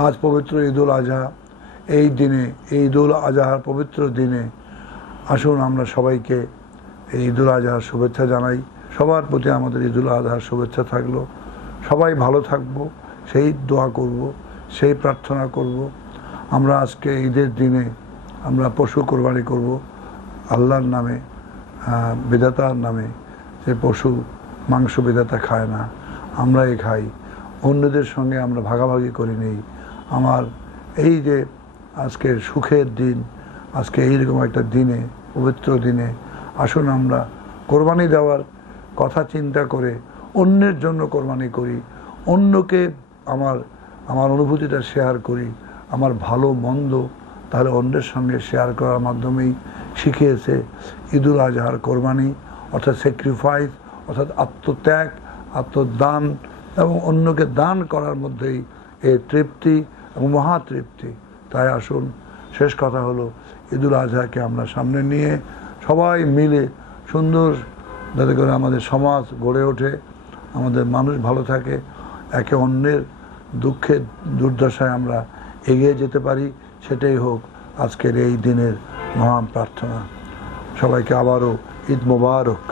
আজ পবিত্র ঈদুল আজহা। এই দিনে এই ঈদুল আজহার পবিত্র দিনে আসুন আমরা সবাইকে এই ঈদুল আজহার শুভেচ্ছা জানাই। সবার প্রতি আমাদের ঈদুল আজহার শুভেচ্ছা থাকল। সবাই ভালো থাকব, সেই দোয়া করব, সেই প্রার্থনা করব। আমরা আজকে ঈদের দিনে আমরা পশু কোরবানি করব। আল্লাহর নামে বিধাতার নামে যে পশু মাংস বিধাতা খায় না, আমরাই খাই। অন্যদের সঙ্গে আমরা ভাগাভাগি করে নেই। আমার এই যে আজকের সুখের দিন, আজকে এইরকম একটা দিনে, পবিত্র দিনে আসুন আমরা কোরবানি দেওয়ার কথা চিন্তা করে অন্যের জন্য কোরবানি করি, অন্যকে আমার আমার অনুভূতিটা শেয়ার করি, আমার ভালো, মন্দ তাহলে অন্যের সঙ্গে শেয়ার করার মাধ্যমেই শিখিয়েছে ঈদুল আজহার কোরবানি, অর্থাৎ স্যাক্রিফাইস অর্থাৎ আত্মত্যাগ, আত্মদান এবং অন্যকে দান করার মধ্যেই এই তৃপ্তি এবং মহাতৃপ্তি তাই আসুন, শেষ কথা হলো, ঈদুল আজহাকে আমরা সামনে নিয়ে সবাই মিলে সুন্দর যাতে করে আমাদের সমাজ গড়ে ওঠে, আমাদের মানুষ ভালো থাকে, একে অন্যের দুঃখে দুর্দশায় আমরা এগিয়ে যেতে পারি, সেটাই হোক আজকের এই দিনের মহান প্রার্থনা। সবাইকে আবারও ঈদ মোবারক।